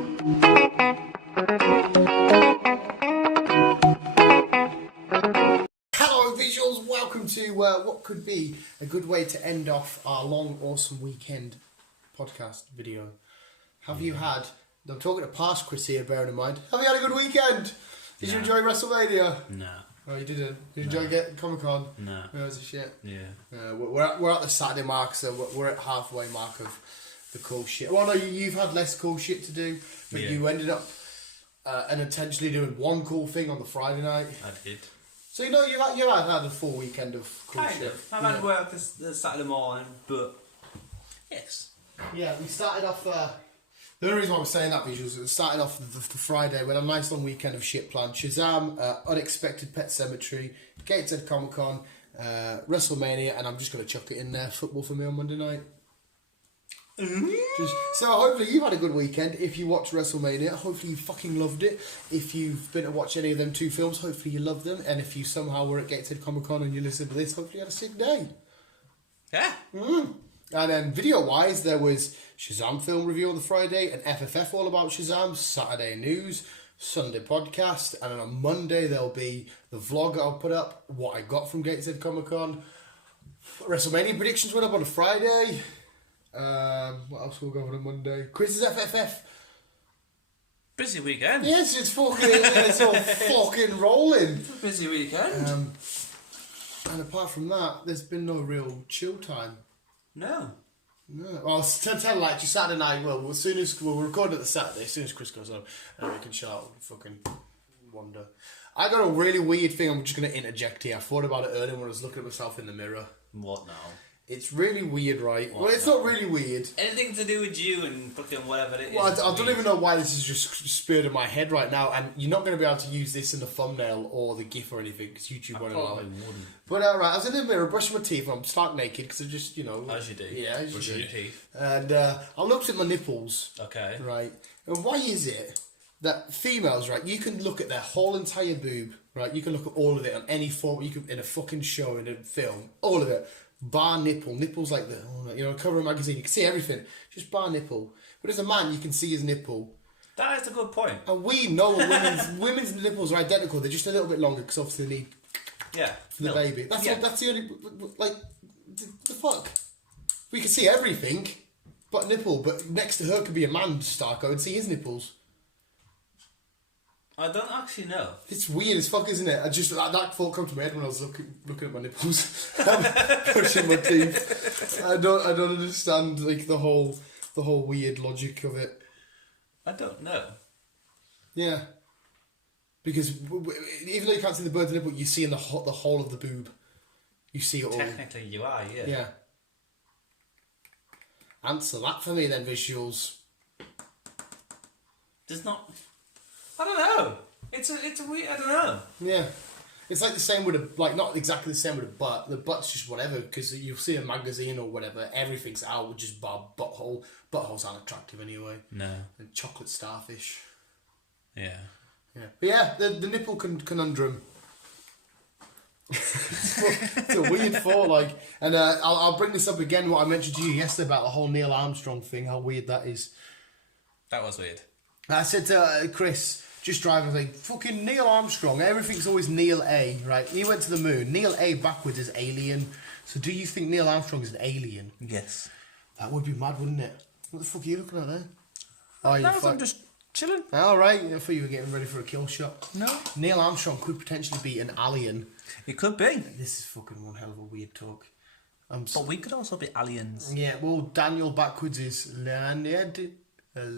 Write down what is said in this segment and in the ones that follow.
Hello visuals, welcome to what could be a good way to end off our long, awesome weekend podcast video. Have you had, I'm talking to past Chris here, bearing in mind, have you had a good weekend? Did you enjoy WrestleMania? No. Oh, you didn't? Did you enjoy getting Comic-Con? No. It was a shit. Yeah. We're at the Saturday mark, so we're at halfway mark of the cool shit. Well, no, you've had less cool shit to do, but you ended up unintentionally doing one cool thing on the Friday night. I did. So you had a full weekend of cool Kind shit. of. I've had work this Saturday morning, but yes. Yeah, we started off. The only reason why we're saying that visuals is it started off the Friday with a nice long weekend of shit planned. Shazam, Unexpected Pet Cemetery, Gateshead Comic Con, WrestleMania, and I'm just going to chuck it in there. Football for me on Monday night. So hopefully you've had a good weekend. If you watched WrestleMania, hopefully you fucking loved it. If you've been to watch any of them two films, hopefully you loved them. And if you somehow were at Gateshead Comic Con and you listened to this, hopefully you had a sick day. Yeah. And then video-wise, there was Shazam film review on the Friday, an FFF all about Shazam, Saturday news, Sunday podcast, and then on Monday there'll be the vlog I'll put up, what I got from Gateshead Comic Con. WrestleMania predictions went up on a Friday. What else will go on Monday? Chris's FFF. Busy weekend. Yes, it's all fucking rolling. It's a busy weekend. And apart from that, there's been no real chill time. No. Well, tell like just Saturday night. Well, as soon as we'll record it the Saturday, as soon as Chris goes home, and we can shout and fucking wander. I got a really weird thing. I'm just gonna interject here. I thought about it earlier when I was looking at myself in the mirror. What now? It's really weird, right? Well, it's not really weird. Anything to do with you and fucking whatever it is. Well, I don't even know why this is just speared in my head right now, and you're not going to be able to use this in the thumbnail or the GIF or anything because YouTube won't allow it. But right, I was in the mirror brushing my teeth. I'm stark naked because I just, As you do. Yeah, as brushing you do. your teeth. And I looked at my nipples. Okay. Right, and why is it that females, right? You can look at their whole entire boob, right? You can look at all of it on any form. You can in a fucking show, in a film, all of it. Bar nipple. Nipple's like the, cover of a magazine. You can see everything. Just bar nipple. But as a man, you can see his nipple. That is a good point. And we know women's nipples are identical. They're just a little bit longer because obviously they need for the baby. That's the only, like, the fuck. We can see everything but nipple. But next to her could be a man, Starko, and see his nipples. I don't actually know. It's weird as fuck, isn't it? I just that thought come to my head when I was looking at my nipples, brushing my teeth. I don't understand like the whole weird logic of it. I don't know. Yeah, because even though you can't see the bird's nipple, you see in the whole of the boob. You see it all. Technically, you are. Yeah. Yeah. Answer that for me then, visuals. There's not. I don't know. It's a weird. I don't know. Yeah, it's like the same with not exactly the same with a butt. The butt's just whatever because you'll see a magazine or whatever. Everything's out with just butthole. Buttholes aren't attractive anyway. No. And chocolate starfish. Yeah. Yeah. But yeah, the nipple conundrum. It's a weird thought, like, and I'll bring this up again. What I mentioned to you yesterday about the whole Neil Armstrong thing. How weird that is. That was weird. I said to Chris, just driving, like, fucking Neil Armstrong, everything's always Neil A, right? He went to the moon. Neil A backwards is alien. So do you think Neil Armstrong is an alien? Yes. That would be mad, wouldn't it? What the fuck are you looking at there? I'm just chilling. All right, I thought you were getting ready for a kill shot. No. Neil Armstrong could potentially be an alien. It could be. This is fucking one hell of a weird talk. But we could also be aliens. Yeah, well, Daniel backwards is Leonard. Daniel.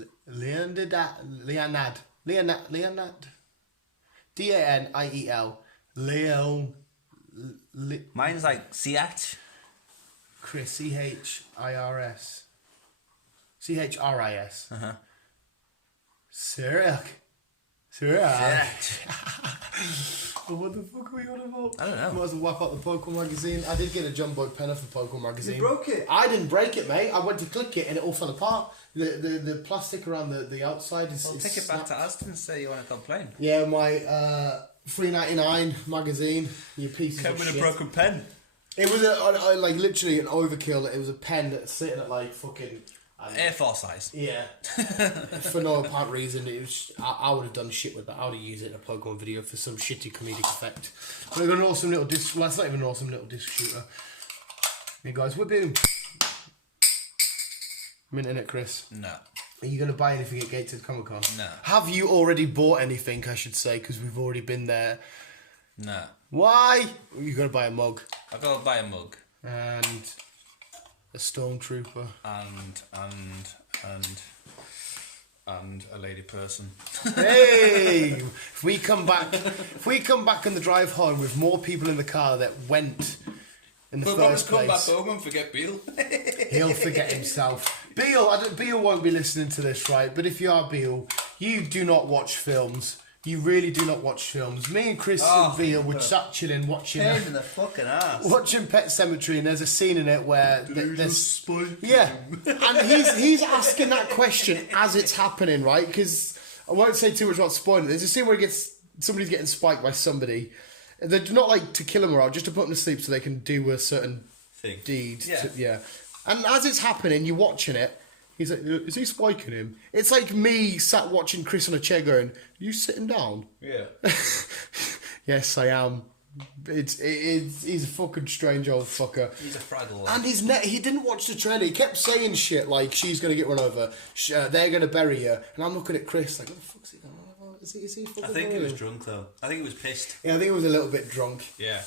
Leon. Mine's like CH. Chris. CHIRS. CHRIS. Cyriac. What the fuck are we on about? I don't know. Might as well whap out the Pokemon magazine. I did get a jumbo pen off the Pokemon magazine. You broke it? I didn't break it, mate. I went to click it and it all fell apart. The plastic around the outside is. Well, take it back to Aston and say you want to complain. Yeah, my $3.99 magazine. You pieces Come of with shit. a broken pen. It was like literally an overkill. It was a pen that's sitting at like fucking A4 size. Yeah. For no apparent reason, it was, I would have done shit with that. I would have used it in a Pokemon video for some shitty comedic effect. But I've got an awesome little disc. Well, it's not even an awesome little disc shooter. Hey guys, we're doing. Minting it, Chris. No. Are you going to buy anything at Gateshead Comic Con? No. Have you already bought anything, I should say, because we've already been there? No. Why? You're going to buy a mug. I've got to buy a mug. And a stormtrooper. And a lady person. Hey! If we come back on the drive home with more people in the car that went in the first place. Come back home and forget Beale. He'll forget himself. Beale won't be listening to this, right? But if you are Beale, you do not watch films. You really do not watch films. Me and Chris and Beale were sat chilling watching. Pain in the fucking ass. Watching Pet Sematary, and there's a scene in it where there's yeah, and he's asking that question as it's happening, right? Because I won't say too much about spoiling. There's a scene where somebody's getting spiked by somebody. They're not like to kill him or out, just to put him to sleep so they can do a certain deed. Yeah. And as it's happening, you're watching it. He's like, is he spiking him? It's like me sat watching Chris on a chair going, are you sitting down? Yeah. Yes, I am. He's a fucking strange old fucker. He's a fraggle. And he didn't watch the trailer. He kept saying shit like, she's going to get run over. They're going to bury her. And I'm looking at Chris like, what the fuck's he going on about? Is he fucking I think he burying was him? drunk though. I think he was pissed. Yeah, I think he was a little bit drunk. Yeah.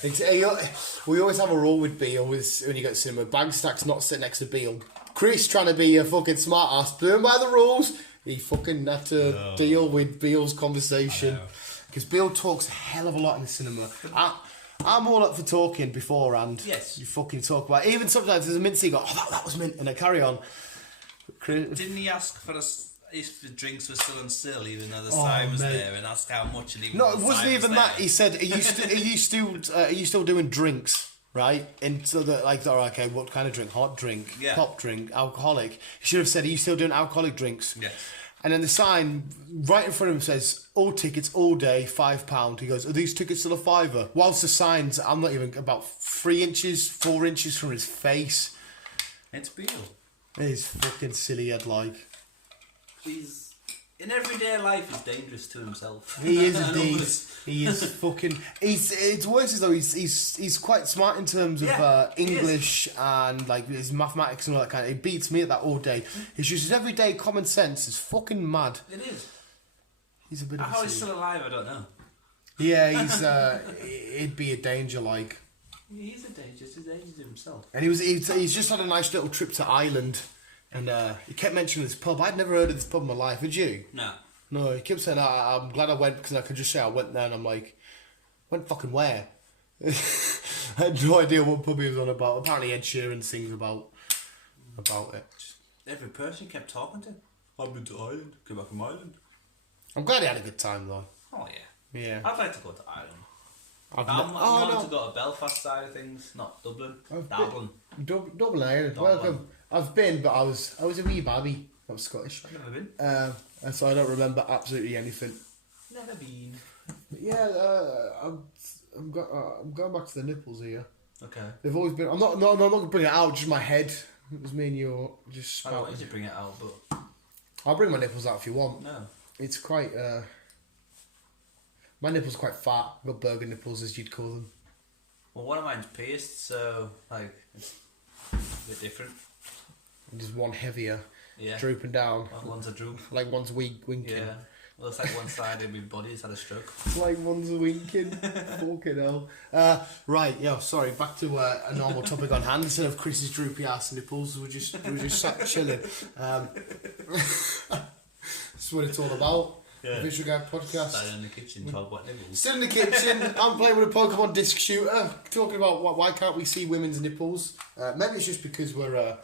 We always have a rule with Beale when you go to cinema. Bagstack's not sitting next to Beale. Chris trying to be a fucking smart ass, doing by the rules. He fucking had to deal with Beale's conversation. Because Beale talks a hell of a lot in the cinema. I'm all up for talking beforehand. Yes. You fucking talk about it. Even sometimes there's a mint, so you go, oh, that was mint, and I carry on. Didn't he ask for us if the drinks were still on sale, even though the sign was there, and ask how much? And even no, it wasn't even that. He said, are you still doing drinks? Right? And so that, like, all right, okay, what kind of drink? Hot drink, pop drink, alcoholic. He should have said, are you still doing alcoholic drinks? Yes. And then the sign right in front of him says, all tickets, all day, £5. He goes, are these tickets still a £5? Whilst the signs, I'm not even about 4 inches from his face. It's Beale. It's fucking silly head like. He's in everyday life. He's dangerous to himself. He is indeed. He is fucking. It's worse as though he's quite smart in terms of English and like his mathematics and all that kind of. He beats me at that all day. It's just his everyday common sense is fucking mad. It is. He's a bit. How he's still alive, I don't know. Yeah, he'd be a danger like. He's a danger. He's a danger to himself. And he's just had a nice little trip to Ireland. And he kept mentioning this pub. I'd never heard of this pub in my life. Had you? No. No, he kept saying, I'm glad I went because I could just say I went there. And I'm like, went fucking where? I had no idea what pub he was on about. Apparently Ed Sheeran sings about it. Every person kept talking to him. I've been to Ireland. Go back from Ireland. I'm glad he had a good time though. Oh, yeah. Yeah. I'd like to go to Ireland. I'm to go to Belfast side of things, not Dublin. Dublin Ireland. Welcome. I've been, but I was a wee babby. I was Scottish. I've never been. And so I don't remember absolutely anything. Never been. But yeah, I'm going back to the nipples here. Okay. They've always been. I'm not going to bring it out. Just my head. It was me and you just. I don't want you to bring it out, but I'll bring my nipples out if you want. No. It's quite. My nipples are quite fat. I've got burger nipples, as you'd call them. Well, one of mine's pierced, so like it's a bit different. And just one heavier, yeah, drooping down. One's a droop. Like one's winking. Yeah. Well, it's like one side of my body's had a stroke. It's like one's winking. Fucking hell. Right, yeah, sorry, back to a normal topic on hand. Instead of Chris's droopy ass nipples, we're just sat chilling. That's what it's all about. Yeah. Visual Guy podcast. Sat in the kitchen, talk about nipples. Still in the kitchen, I'm playing with a Pokemon disc shooter, talking about why can't we see women's nipples. Maybe it's just because we're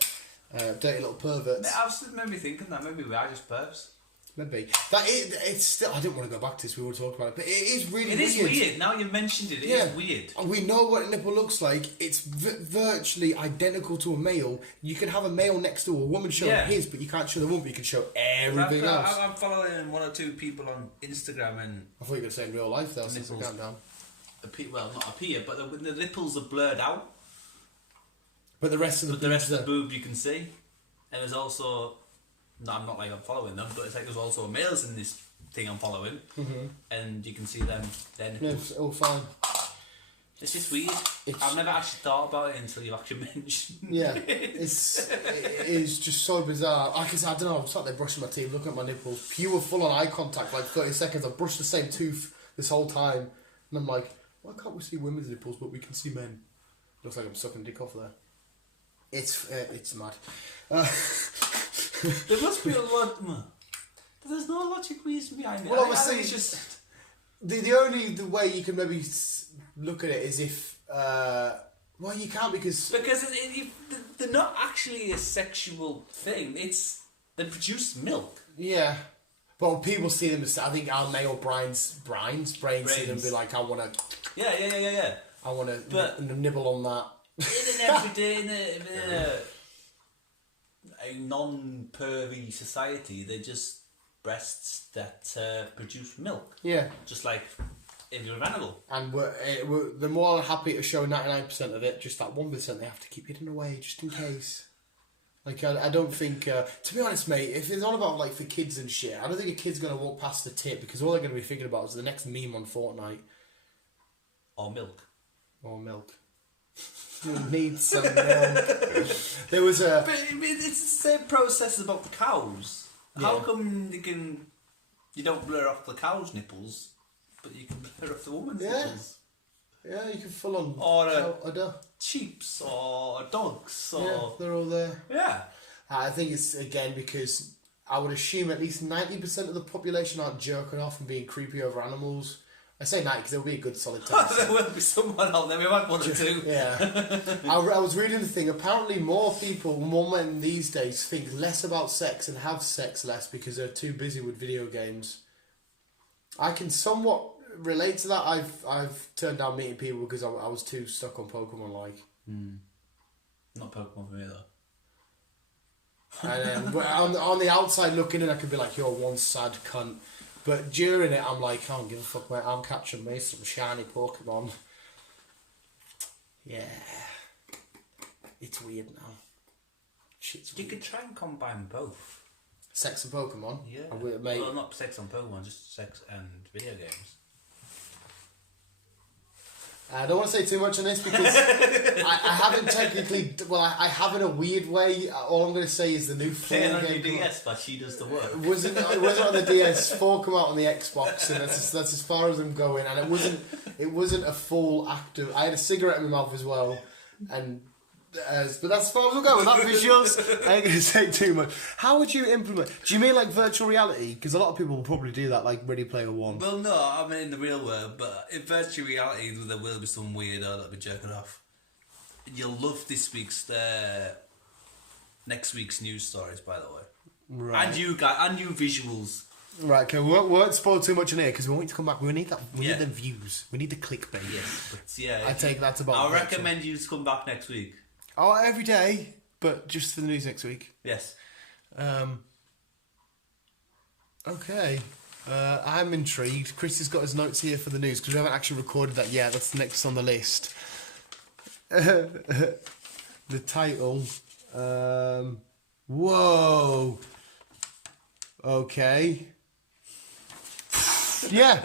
dirty little perverts. I was maybe thinking that maybe we are just pervs. Maybe. It's still. I didn't want to go back to this. We were talking about it, but it is really weird. It is weird. Now you mentioned it, it is weird. And we know what a nipple looks like. It's virtually identical to a male. You can have a male next to a woman showing his, but you can't show the woman. But you can show everything else. I'm following one or two people on Instagram, and I thought you were going to say in real life though. Since I calmed down. Well, not appear, but the nipples are blurred out. But the rest of the boob you can see, and there's also No, I'm not like I'm following them, but it's like there's also males in this thing I'm following, and you can see them. Then No, it's all fine. it's just weird. I've never actually thought about it until you actually mentioned. Yeah, it is just so bizarre. Like I said, I don't know. I'm sat there brushing my teeth, looking at my nipples, pure full on eye contact, like 30 seconds. I've brushed the same tooth this whole time, and I'm like, why can't we see women's nipples but we can see men? Looks like I'm sucking dick off there. It's mad. There must be a lot. There's no logic reason behind it. Well, obviously, it's just the only way you can maybe look at it is if well, you can't because they're not actually a sexual thing. It's they produce milk. Yeah, but people see them as I think our male brains see them and be like, I want to. Yeah. I want to nibble on that. In an everyday, in a non-pervy society, they're just breasts that produce milk. Yeah. Just like if you're an animal. And they're more happy to show 99% of it, just that 1% they have to keep hidden away, just in case. Like, I don't think... to be honest, mate, if it's all about, like, for kids and shit, I don't think a kid's going to walk past the tip, because all they're going to be thinking about is the next meme on Fortnite. Or milk. Or milk. You need some milk. There was a... But it's the same process about the cows. Yeah. How come you don't blur off the cow's nipples, but you can blur off the woman's nipples? Yeah, you can full on... Or sheeps, or dogs, or... Yeah, they're all there. Yeah. I think it's, again, because I would assume at least 90% of the population aren't jerking off and being creepy over animals. I say 90 because there will be a good solid 10%. There will be someone out there, we might want to do. Yeah. I was reading the thing, apparently more men these days think less about sex and have sex less because they're too busy with video games. I can somewhat relate to that. I've turned down meeting people because I was too stuck on Pokemon, like. Not Pokemon for me, though. And then on the outside looking in, I could be like, you're one sad cunt. But during it, I'm like, I don't give a fuck, mate. I'm catching me some shiny Pokemon. Yeah. It's weird now. Shit's You weird. could try and combine both. Sex and Pokemon? Yeah. Mate. Well, not sex on Pokemon, just sex and video games. I don't want to say too much on this because I haven't technically... Well, I have in a weird way. All I'm going to say is the new 4 Playing on game... your DS, but she does the work. It wasn't on the DS. 4 come out on the Xbox, and that's as far as I'm going. And it wasn't a full active... I had a cigarette in my mouth as well, and... but that's as far as we'll go with that visuals. I ain't going to say too much. How would you implement... Do you mean like virtual reality? Because a lot of people will probably do that, like Ready Player One. Well, no, I mean in the real world, but in virtual reality there will be some weirdo that'll be jerking off. You'll love next week's news stories, by the way. Right. And you visuals. Right, okay, we won't spoil too much in here because we want you to come back. We need that. We need the views. We need the clickbait. Yes, but yeah. I take that about. I recommend you to come back next week. Oh, every day, but just for the news next week. Yes. Okay. I'm intrigued. Chris has got his notes here for the news because we haven't actually recorded that yet. That's next on the list. The title. Whoa. Okay. Yeah,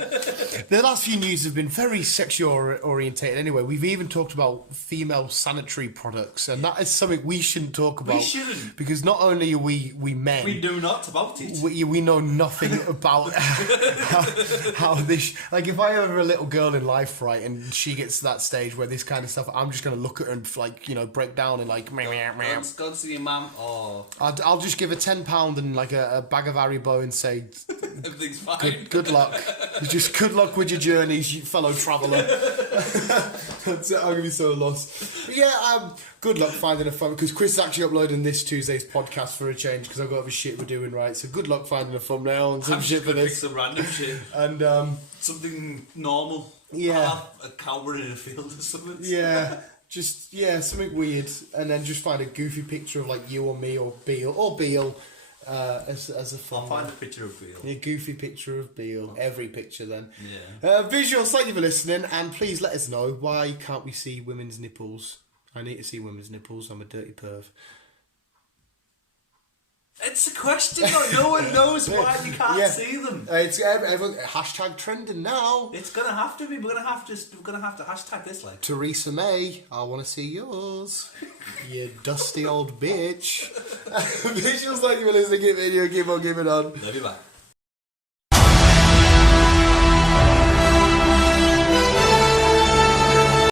the last few news have been very sexual orientated. Anyway, we've even talked about female sanitary products, and that is something we shouldn't talk about. We shouldn't, because not only are we men, we do not about it. We know nothing about how this. Like, if I have a little girl in life, right, and she gets to that stage where this kind of stuff, I'm just gonna look at her and break down and like. Go to your mum, or I'll just give her £10 and like a bag of Haribo and say, everything's fine. Good luck. Just good luck with your journeys, you fellow traveller. I'm gonna be so lost. But yeah, good luck finding a thumbnail because Chris is actually uploading this Tuesday's podcast for a change because I've got other shit we're doing right. So good luck finding a thumbnail and some shit for this. Some random shit and something normal. Yeah, a cow running in a field or something. Yeah. Just something weird, and then just find a goofy picture of like you or me or Beale. As a fun. I'll find a picture of Beale. A goofy picture of Beale. Every picture then. Yeah. Visuals, thank you for listening, and please let us know why can't we see women's nipples. I need to see women's nipples. I'm a dirty perv. It's a question, though. No one knows why you can't see them. It's everyone, hashtag trending now. It's gonna have to be. We're gonna have to hashtag this, like. Theresa May, I want to see yours. You dusty old bitch. Visuals, thank you for listening. Keep video, keep on giving on. Love you, bye.